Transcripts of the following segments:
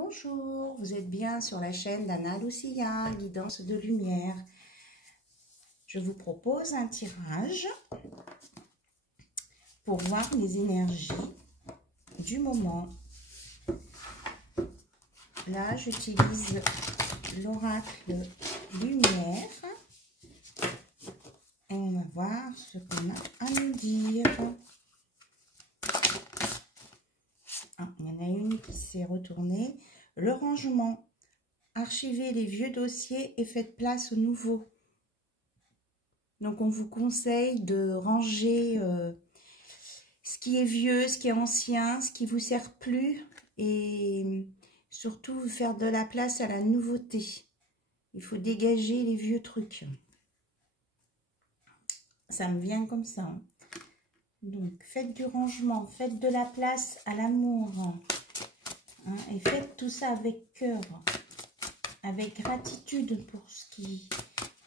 Bonjour, vous êtes bien sur la chaîne d'Anna Lucia, guidance de lumière. Je vous propose un tirage pour voir les énergies du moment. Là, j'utilise l'oracle lumière et on va voir ce qu'on a à nous dire. Ah, il y en a une qui s'est retournée. Le rangement. Archivez les vieux dossiers et faites place aux nouveaux. Donc, on vous conseille de ranger ce qui est vieux, ce qui est ancien, ce qui ne vous sert plus. Et surtout, faire de la place à la nouveauté. Il faut dégager les vieux trucs. Ça me vient comme ça. Hein. Donc, faites du rangement, faites de la place à l'amour. Hein, et faites tout ça avec cœur, avec gratitude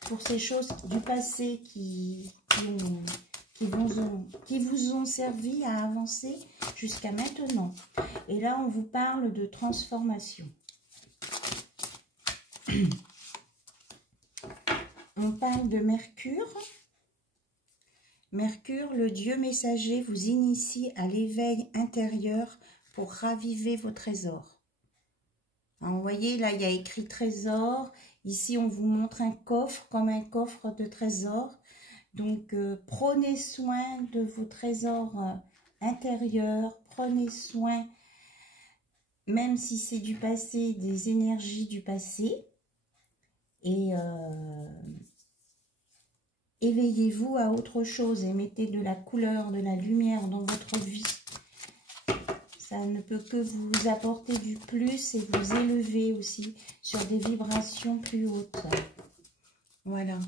pour ces choses du passé qui vous ont servi à avancer jusqu'à maintenant. Et là, on vous parle de transformation. On parle de Mercure. Mercure, le dieu messager, vous initie à l'éveil intérieur pour raviver vos trésors. Alors, vous voyez, là, il y a écrit trésor. Ici, on vous montre un coffre, comme un coffre de trésors. Donc, prenez soin de vos trésors intérieurs. Prenez soin, même si c'est du passé, des énergies du passé. Et éveillez-vous à autre chose et mettez de la couleur, de la lumière dans votre vie. Ça ne peut que vous apporter du plus et vous élever aussi sur des vibrations plus hautes. Voilà.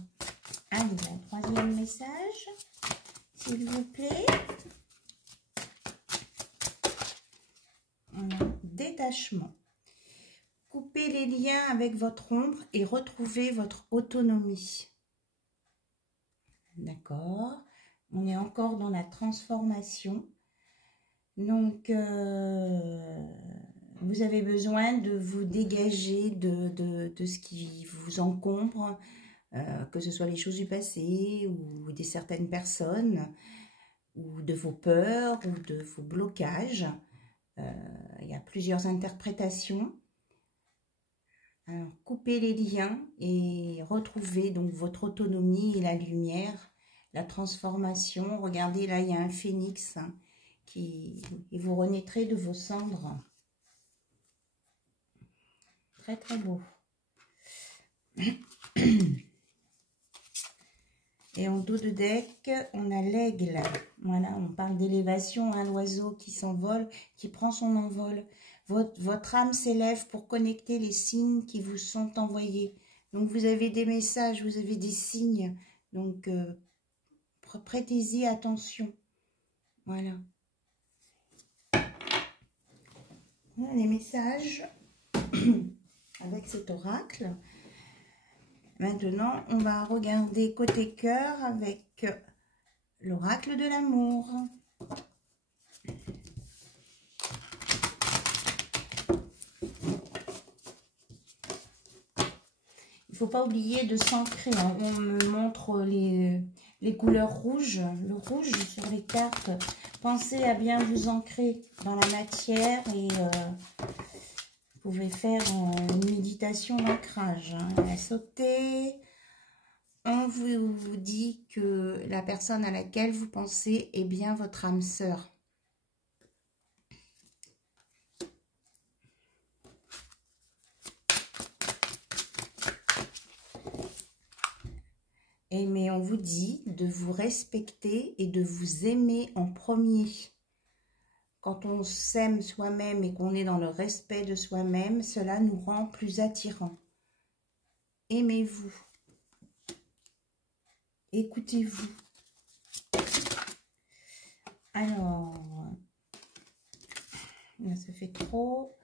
Allez, un troisième message, s'il vous plaît. Voilà. Détachement. Coupez les liens avec votre ombre et retrouvez votre autonomie. D'accord. On est encore dans la transformation. Donc, vous avez besoin de vous dégager de ce qui vous encombre, que ce soit les choses du passé ou de certaines personnes, ou de vos peurs ou de vos blocages. Il y a plusieurs interprétations. Alors, coupez les liens et retrouvez donc votre autonomie et la lumière, la transformation. Regardez, là, il y a un phénix et vous renaîtrez de vos cendres. Très, très beau. Et en dos de deck, on a l'aigle. Voilà, on parle d'élévation, hein, l'oiseau qui s'envole, qui prend son envol. Votre âme s'élève pour connecter les signes qui vous sont envoyés. Donc, vous avez des messages, vous avez des signes. Donc, prêtez-y attention. Voilà. Voilà les messages avec cet oracle. Maintenant, on va regarder côté cœur avec l'oracle de l'amour. Il ne faut pas oublier de s'ancrer. Hein. On me montre les couleurs rouges, le rouge sur les cartes. Pensez à bien vous ancrer dans la matière et vous pouvez faire une méditation d'ancrage. Hein. À sauter, on vous dit que la personne à laquelle vous pensez est bien votre âme sœur. Mais on vous dit de vous respecter et de vous aimer en premier. Quand on s'aime soi-même et qu'on est dans le respect de soi-même, cela nous rend plus attirants. Aimez-vous. Écoutez-vous. Alors, là, ça fait trop.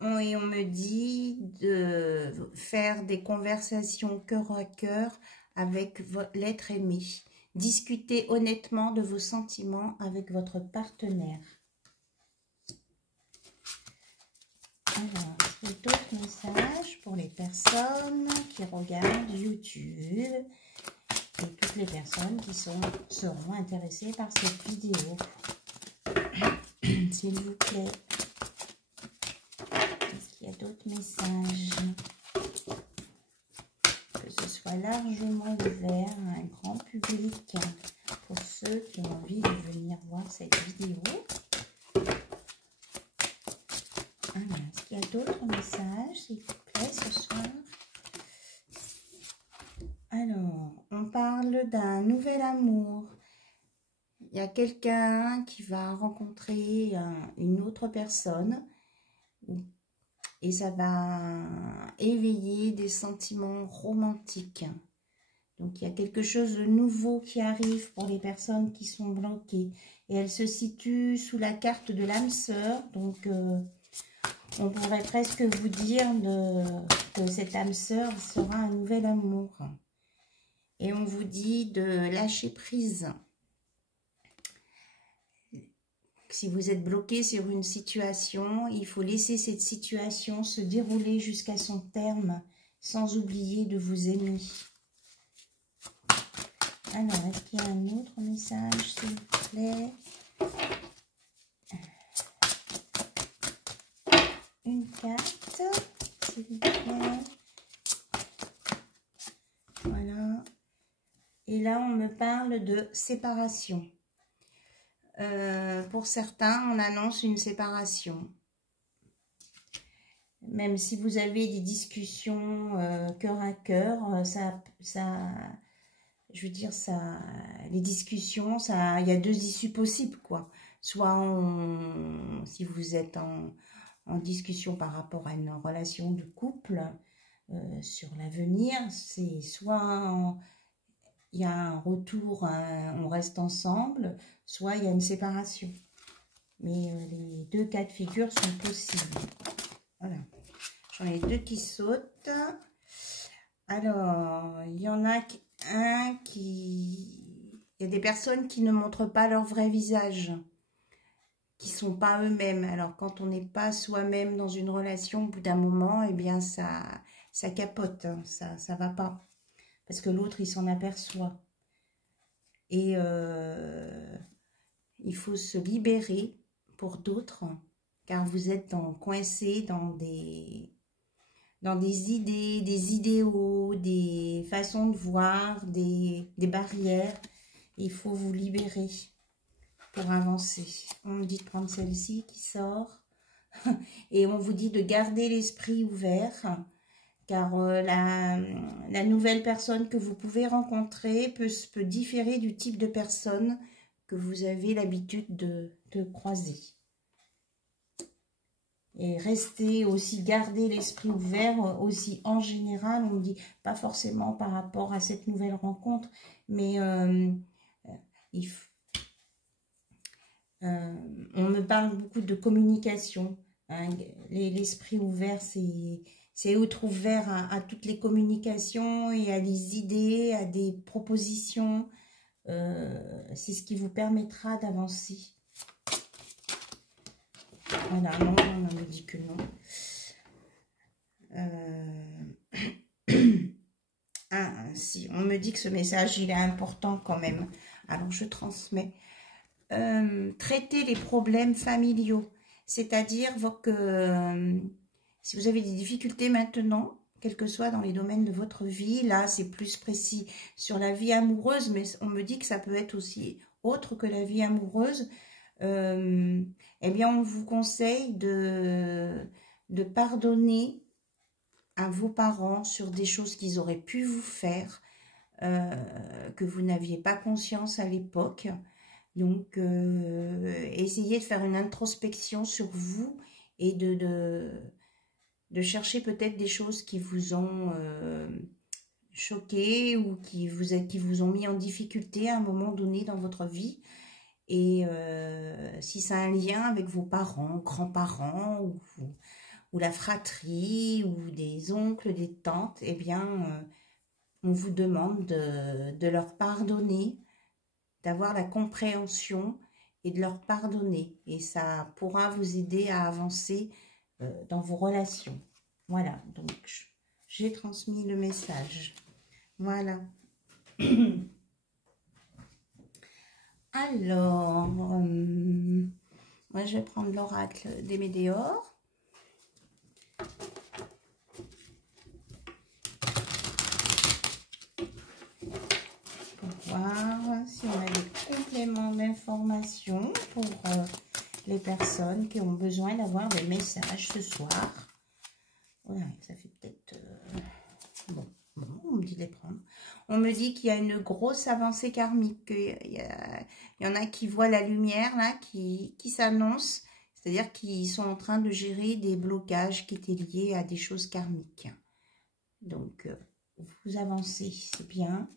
Et on me dit de faire des conversations cœur à cœur avec l'être aimé. Discutez honnêtement de vos sentiments avec votre partenaire. Alors, message pour les personnes qui regardent YouTube et toutes les personnes qui seront intéressées par cette vidéo. S'il vous plaît. Est-ce qu'il y a d'autres messages? Que ce soit largement ouvert à un grand public pour ceux qui ont envie de venir voir cette vidéo. Alors, est-ce qu'il y a d'autres messages, s'il vous plaît, ce soir? Alors, on parle d'un nouvel amour. Il y a quelqu'un qui va rencontrer une autre personne et ça va éveiller des sentiments romantiques. Donc, il y a quelque chose de nouveau qui arrive pour les personnes qui sont bloquées. Et elle se situe sous la carte de l'âme sœur. Donc, on pourrait presque vous dire que cette âme sœur sera un nouvel amour. Et on vous dit de lâcher prise. Si vous êtes bloqué sur une situation, il faut laisser cette situation se dérouler jusqu'à son terme, sans oublier de vous aimer. Alors, est-ce qu'il y a un autre message, s'il vous plaît? Une carte, s'il vous plaît. Voilà. Et là, on me parle de séparation. Pour certains, on annonce une séparation. Même si vous avez des discussions cœur à cœur, je veux dire, les discussions, il y a deux issues possibles, quoi. Soit si vous êtes en discussion par rapport à une relation de couple sur l'avenir, c'est soit il y a un retour, on reste ensemble, soit il y a une séparation. Mais les deux cas de figure sont possibles. Voilà. J'en ai deux qui sautent. Alors, il y en a un qui... Il y a des personnes qui ne montrent pas leur vrai visage, qui ne sont pas eux-mêmes. Alors, quand on n'est pas soi-même dans une relation, au bout d'un moment, eh bien, ça capote, hein, ça va pas. Parce que l'autre, il s'en aperçoit. Et il faut se libérer pour d'autres, car vous êtes coincés dans des idées, des idéaux, des façons de voir, des barrières. Il faut vous libérer pour avancer. On me dit de prendre celle-ci qui sort. Et on vous dit de garder l'esprit ouvert. Car la nouvelle personne que vous pouvez rencontrer peut différer du type de personne que vous avez l'habitude de croiser. Et rester aussi, garder l'esprit ouvert aussi en général, on me dit, pas forcément par rapport à cette nouvelle rencontre, mais on me parle beaucoup de communication. Hein, l'esprit ouvert, c'est être ouvert à toutes les communications et à des idées, à des propositions. C'est ce qui vous permettra d'avancer. Voilà, non, on me dit que non. Ah, si, on me dit que ce message, il est important quand même. Alors, je transmets. Traiter les problèmes familiaux. C'est-à-dire que si vous avez des difficultés maintenant, quel que soit dans les domaines de votre vie, là c'est plus précis sur la vie amoureuse, mais on me dit que ça peut être aussi autre que la vie amoureuse, eh bien on vous conseille de pardonner à vos parents sur des choses qu'ils auraient pu vous faire, que vous n'aviez pas conscience à l'époque. Donc, essayez de faire une introspection sur vous et de chercher peut-être des choses qui vous ont choqué ou qui vous ont mis en difficulté à un moment donné dans votre vie. Et si ça a un lien avec vos parents, grands-parents ou la fratrie ou des oncles, des tantes, eh bien, on vous demande de leur pardonner, d'avoir la compréhension et de leur pardonner. Et ça pourra vous aider à avancer dans vos relations. Voilà, donc j'ai transmis le message. Voilà. Alors, moi je vais prendre l'oracle des météores. Pour voir si on a des compléments d'informations pour les personnes qui ont besoin d'avoir des messages ce soir. Voilà, ça fait peut-être... Bon, on me dit de les prendre. On me dit qu'il y a une grosse avancée karmique. Il y en a qui voient la lumière, là, qui s'annonce. C'est-à-dire qu'ils sont en train de gérer des blocages qui étaient liés à des choses karmiques. Donc, vous avancez, c'est bien.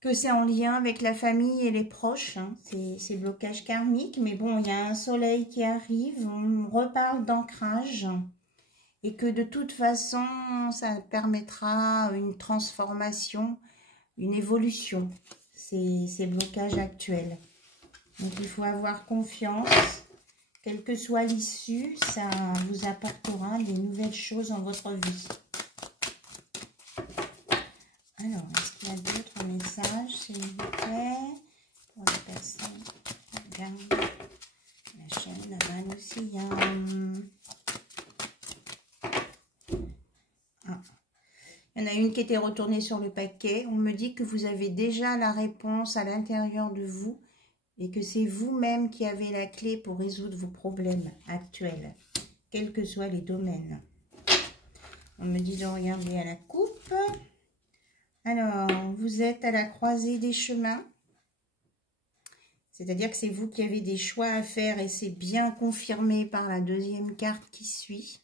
Que c'est en lien avec la famille et les proches, hein, ces blocages karmiques. Mais bon, il y a un soleil qui arrive, on reparle d'ancrage. Et que de toute façon, ça permettra une transformation, une évolution, ces blocages actuels. Donc il faut avoir confiance, quelle que soit l'issue, ça vous apportera des nouvelles choses dans votre vie. Alors, est-ce qu'il y a d'autres messages, s'il vous plaît, pour les personnes qui regardent la chaîne Navane aussi, Il y en a une qui était retournée sur le paquet. On me dit que vous avez déjà la réponse à l'intérieur de vous et que c'est vous-même qui avez la clé pour résoudre vos problèmes actuels, quels que soient les domaines. On me dit de regarder à la coupe. Alors, vous êtes à la croisée des chemins. C'est-à-dire que c'est vous qui avez des choix à faire et c'est bien confirmé par la deuxième carte qui suit.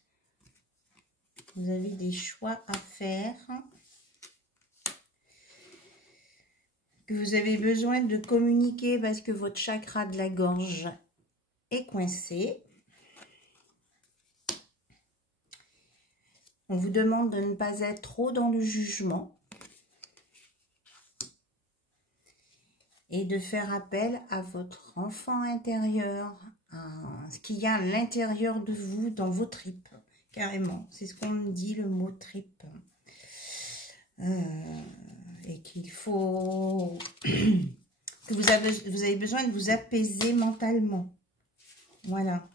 Vous avez des choix à faire. Que vous avez besoin de communiquer parce que votre chakra de la gorge est coincé. On vous demande de ne pas être trop dans le jugement. Et de faire appel à votre enfant intérieur, à ce qu'il y a à l'intérieur de vous, dans vos tripes. Carrément, c'est ce qu'on me dit, le mot tripe. Et qu'il faut... que vous avez besoin de vous apaiser mentalement. Voilà.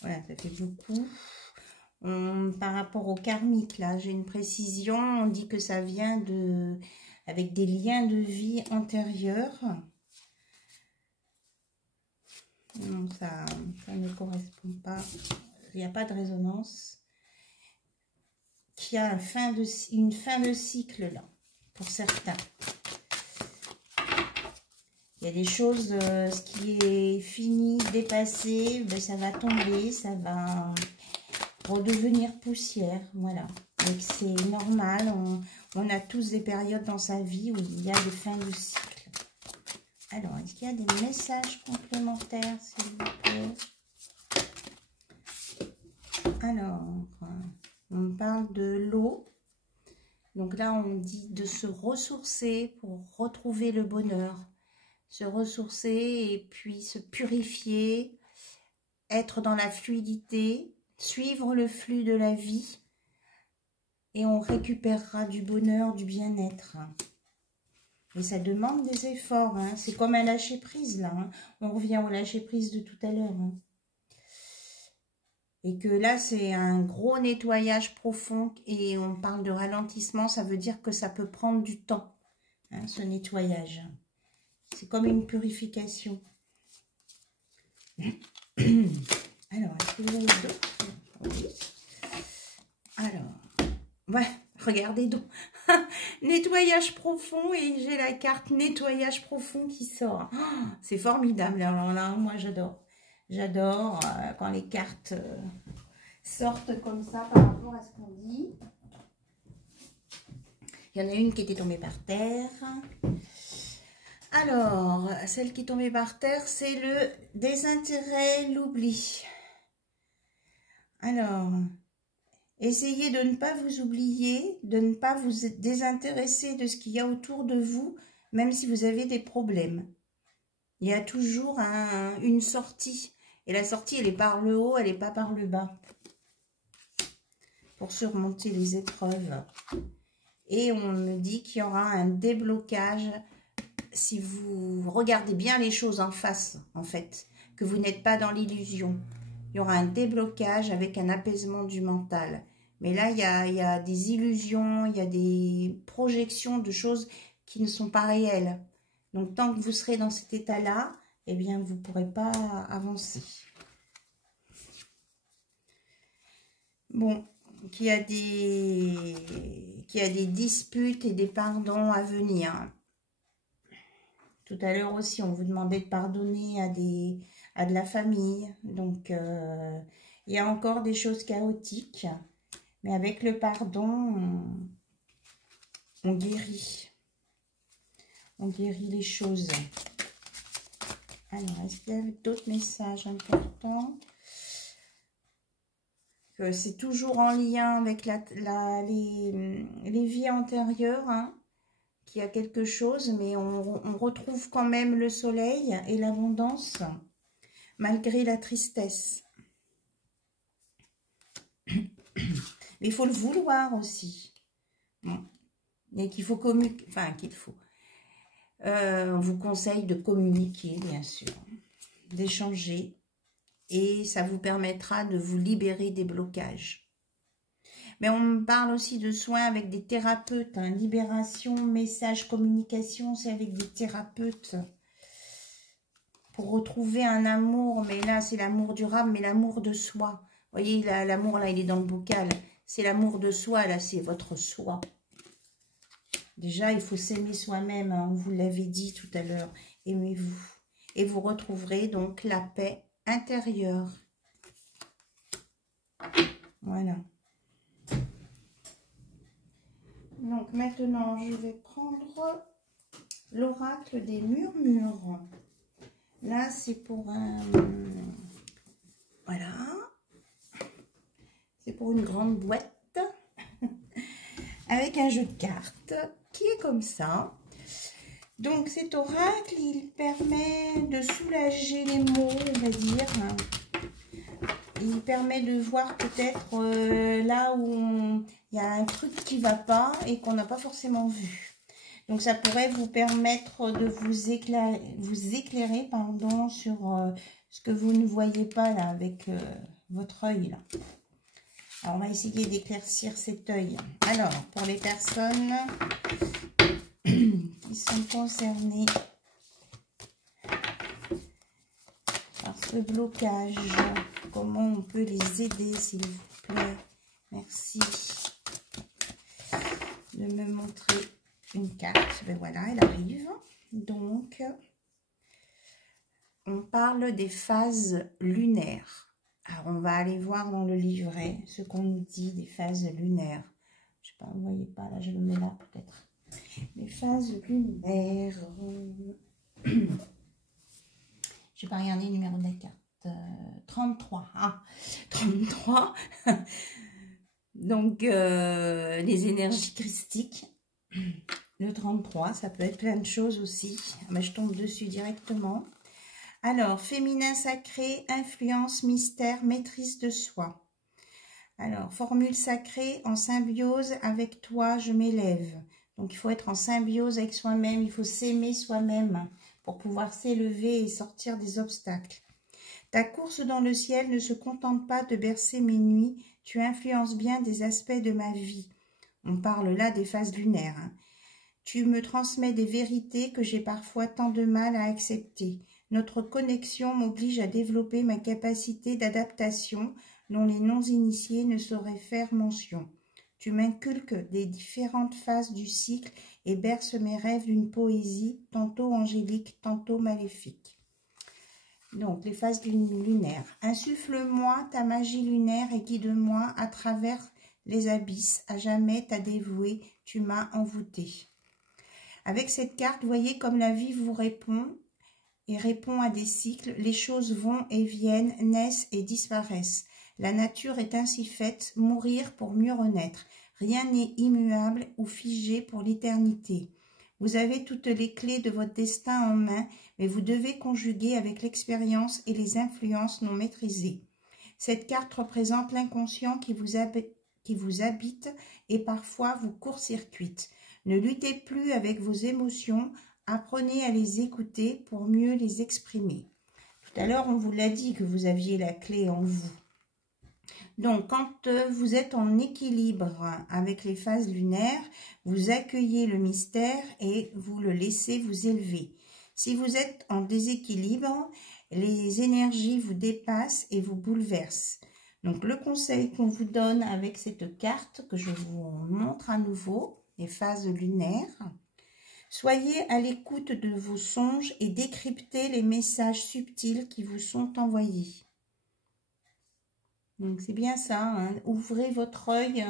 Voilà, ça fait beaucoup. Par rapport au karmique, là, j'ai une précision. On dit que ça vient de... avec des liens de vie antérieurs. Non, ça ne correspond pas. Il n'y a pas de résonance. Qui a une fin de cycle là, pour certains. Il y a des choses, ce qui est fini, dépassé, ben ça va tomber, ça va redevenir poussière, voilà. Donc c'est normal, on a tous des périodes dans sa vie où il y a des fins de cycle. Alors, est-ce qu'il y a des messages complémentaires, s'il vous plaît? Alors, on parle de l'eau. Donc là, on dit de se ressourcer pour retrouver le bonheur. Se ressourcer et puis se purifier, être dans la fluidité, suivre le flux de la vie et on récupérera du bonheur, du bien-être. Et ça demande des efforts, hein. C'est comme un lâcher-prise là, hein. On revient au lâcher-prise de tout à l'heure, hein. Et que là, c'est un gros nettoyage profond et on parle de ralentissement, ça veut dire que ça peut prendre du temps, hein, ce nettoyage. C'est comme une purification. Alors, est-ce que vous avez d'autres? Oui. Alors, ouais, regardez donc. Nettoyage profond et j'ai la carte nettoyage profond qui sort. Oh, c'est formidable. Alors là, moi, j'adore. J'adore quand les cartes sortent comme ça par rapport à ce qu'on dit. Il y en a une qui était tombée par terre. Alors, celle qui est tombée par terre, c'est le désintérêt, l'oubli. Alors, essayez de ne pas vous oublier, de ne pas vous désintéresser de ce qu'il y a autour de vous, même si vous avez des problèmes. Il y a toujours une sortie, Et la sortie, elle est par le haut, elle n'est pas par le bas. Pour surmonter les épreuves. Et on me dit qu'il y aura un déblocage si vous regardez bien les choses en face, en fait, que vous n'êtes pas dans l'illusion. Il y aura un déblocage avec un apaisement du mental. Mais là, il y a des illusions, il y a des projections de choses qui ne sont pas réelles. Donc, tant que vous serez dans cet état-là, eh bien, vous ne pourrez pas avancer. Bon, qu'il y a des disputes et des pardons à venir. Tout à l'heure aussi, on vous demandait de pardonner à de la famille. Donc, il y a encore des choses chaotiques. Mais avec le pardon, on guérit. On guérit les choses. Alors, est-ce qu'il y a d'autres messages importants? C'est toujours en lien avec les vies antérieures, hein, qu'il y a quelque chose, mais on retrouve quand même le soleil et l'abondance, malgré la tristesse. Mais il faut le vouloir aussi. Bon. Et qu'il faut communiquer, enfin qu'il faut. On vous conseille de communiquer, bien sûr, d'échanger. Et ça vous permettra de vous libérer des blocages. Mais on me parle aussi de soins avec des thérapeutes. Hein. Libération, message, communication, c'est avec des thérapeutes. Pour retrouver un amour, mais là c'est l'amour durable, mais l'amour de soi. Vous voyez, l'amour là il est dans le bocal. C'est l'amour de soi, là c'est votre soi. Déjà il faut s'aimer soi-même, hein, on vous l'avait dit tout à l'heure. Aimez-vous. Et vous retrouverez donc la paix intérieure. Voilà. Donc maintenant, je vais prendre l'oracle des murmures. Là, c'est pour un... Voilà. C'est pour une grande boîte. Avec un jeu de cartes qui est comme ça. Donc cet oracle, il permet de soulager les maux, on va dire. Il permet de voir peut-être là où il y a un truc qui ne va pas et qu'on n'a pas forcément vu. Donc ça pourrait vous permettre de vous éclairer pardon, sur ce que vous ne voyez pas là avec votre œil là. Alors on va essayer d'éclaircir cet œil. Alors pour les personnes qui sont concernées par ce blocage, comment on peut les aider, s'il vous plaît? Merci de me montrer une carte. Ben voilà, elle arrive. Donc, on parle des phases lunaires. Alors, on va aller voir dans le livret ce qu'on nous dit des phases lunaires. Je sais pas, vous voyez pas, là, je le mets là peut-être. Les phases lunaires. Je n'ai pas regardé le numéro de la carte. 33. Ah, 33. Donc, les énergies christiques. Le 33, ça peut être plein de choses aussi. Mais je tombe dessus directement. Alors, féminin sacré, influence, mystère, maîtrise de soi. Alors, formule sacrée, en symbiose avec toi, je m'élève. Donc, il faut être en symbiose avec soi-même. Il faut s'aimer soi-même pour pouvoir s'élever et sortir des obstacles. Ta course dans le ciel ne se contente pas de bercer mes nuits. Tu influences bien des aspects de ma vie. On parle là des phases lunaires. Hein. Tu me transmets des vérités que j'ai parfois tant de mal à accepter. Notre connexion m'oblige à développer ma capacité d'adaptation dont les non-initiés ne sauraient faire mention. Tu m'inculques des différentes phases du cycle et berces mes rêves d'une poésie tantôt angélique, tantôt maléfique. Donc, les phases lunaires. Insuffle-moi ta magie lunaire et guide-moi à travers les abysses. À jamais t'as dévoué, tu m'as envoûté. Avec cette carte, vous voyez comme la vie vous répond et répond à des cycles. Les choses vont et viennent, naissent et disparaissent. La nature est ainsi faite, mourir pour mieux renaître. Rien n'est immuable ou figé pour l'éternité. Vous avez toutes les clés de votre destin en main, mais vous devez conjuguer avec l'expérience et les influences non maîtrisées. Cette carte représente l'inconscient qui vous habite et parfois vous court-circuite. Ne luttez plus avec vos émotions, apprenez à les écouter pour mieux les exprimer. Tout à l'heure, on vous l'a dit que vous aviez la clé en vous. Donc, quand vous êtes en équilibre avec les phases lunaires, vous accueillez le mystère et vous le laissez vous élever. Si vous êtes en déséquilibre, les énergies vous dépassent et vous bouleversent. Donc, le conseil qu'on vous donne avec cette carte, que je vous montre à nouveau, les phases lunaires, soyez à l'écoute de vos songes et décryptez les messages subtils qui vous sont envoyés. Donc, c'est bien ça, hein. Ouvrez votre œil,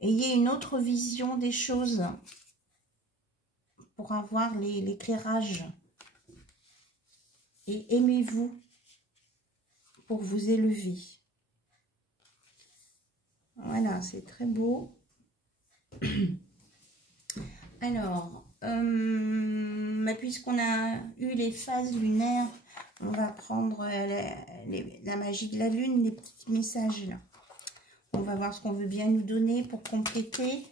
ayez une autre vision des choses pour avoir l'éclairage. Et aimez-vous pour vous élever. Voilà, c'est très beau. Alors, puisqu'on a eu les phases lunaires, on va prendre la magie de la lune, les petits messages là. On va voir ce qu'on veut bien nous donner pour compléter.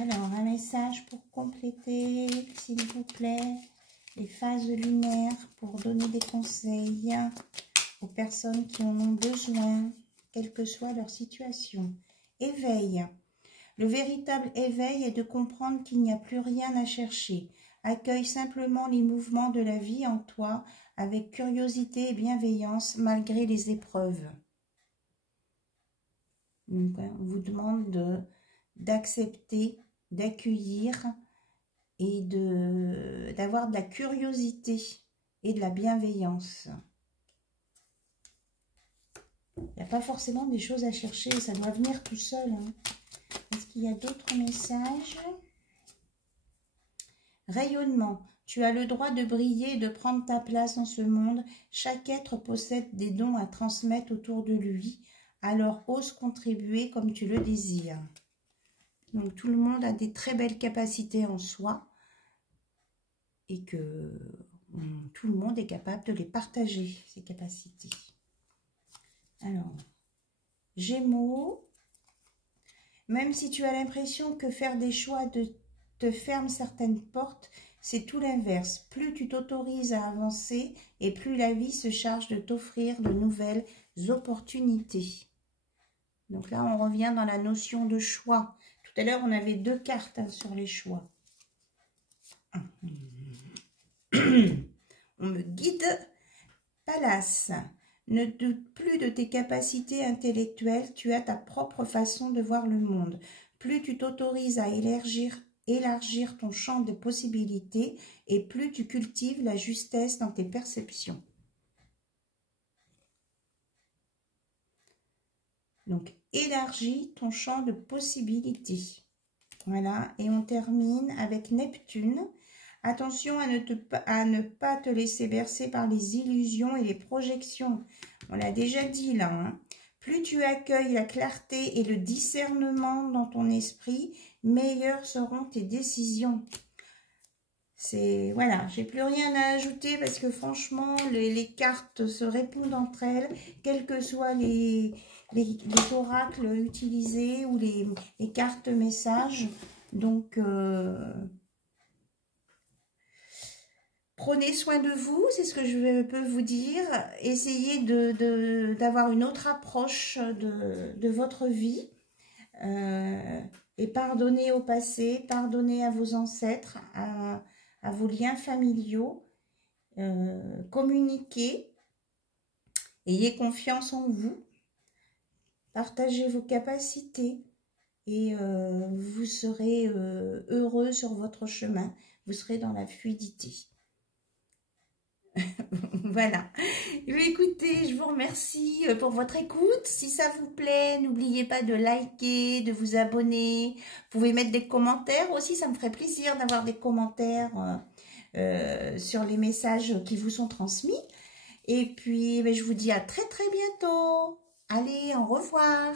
Alors, un message pour compléter, s'il vous plaît. Les phases lunaires pour donner des conseils aux personnes qui en ont besoin, quelle que soit leur situation. Éveil. Le véritable éveil est de comprendre qu'il n'y a plus rien à chercher. Accueille simplement les mouvements de la vie en toi avec curiosité et bienveillance malgré les épreuves. Donc, on vous demande d'accepter, d'accueillir et d'avoir de la curiosité et de la bienveillance. Il n'y a pas forcément des choses à chercher, ça doit venir tout seul. Hein. Est-ce qu'il y a d'autres messages? Rayonnement. Tu as le droit de briller et de prendre ta place dans ce monde. Chaque être possède des dons à transmettre autour de lui. Alors ose contribuer comme tu le désires. Donc tout le monde a des très belles capacités en soi et que tout le monde est capable de les partager, ces capacités. Alors, Gémeaux, même si tu as l'impression que faire des choix te ferme certaines portes, c'est tout l'inverse. Plus tu t'autorises à avancer et plus la vie se charge de t'offrir de nouvelles opportunités. Donc là, on revient dans la notion de choix. Tout à l'heure, on avait deux cartes sur les choix. On me guide. Palace. Ne doute plus de tes capacités intellectuelles, tu as ta propre façon de voir le monde. Plus tu t'autorises à élargir ton champ de possibilités et plus tu cultives la justesse dans tes perceptions. Donc, élargis ton champ de possibilités. Voilà, et on termine avec Neptune. Attention à ne pas te laisser bercer par les illusions et les projections. On l'a déjà dit là. Hein. Plus tu accueilles la clarté et le discernement dans ton esprit, meilleures seront tes décisions. C'est voilà, j'ai plus rien à ajouter parce que franchement, les cartes se répondent entre elles, quels que soient les oracles utilisés ou les cartes messages. Donc, prenez soin de vous, c'est ce que je peux vous dire. Essayez d'avoir une autre approche de votre vie. Et pardonnez au passé, pardonnez à vos ancêtres, à vos liens familiaux. Communiquez. Ayez confiance en vous. Partagez vos capacités. Et vous serez heureux sur votre chemin. Vous serez dans la fluidité. Voilà. Écoutez, je vous remercie pour votre écoute. Si ça vous plaît, n'oubliez pas de liker, de vous abonner. Vous pouvez mettre des commentaires aussi, ça me ferait plaisir d'avoir des commentaires sur les messages qui vous sont transmis. Et puis, je vous dis à très très bientôt. Allez, au revoir.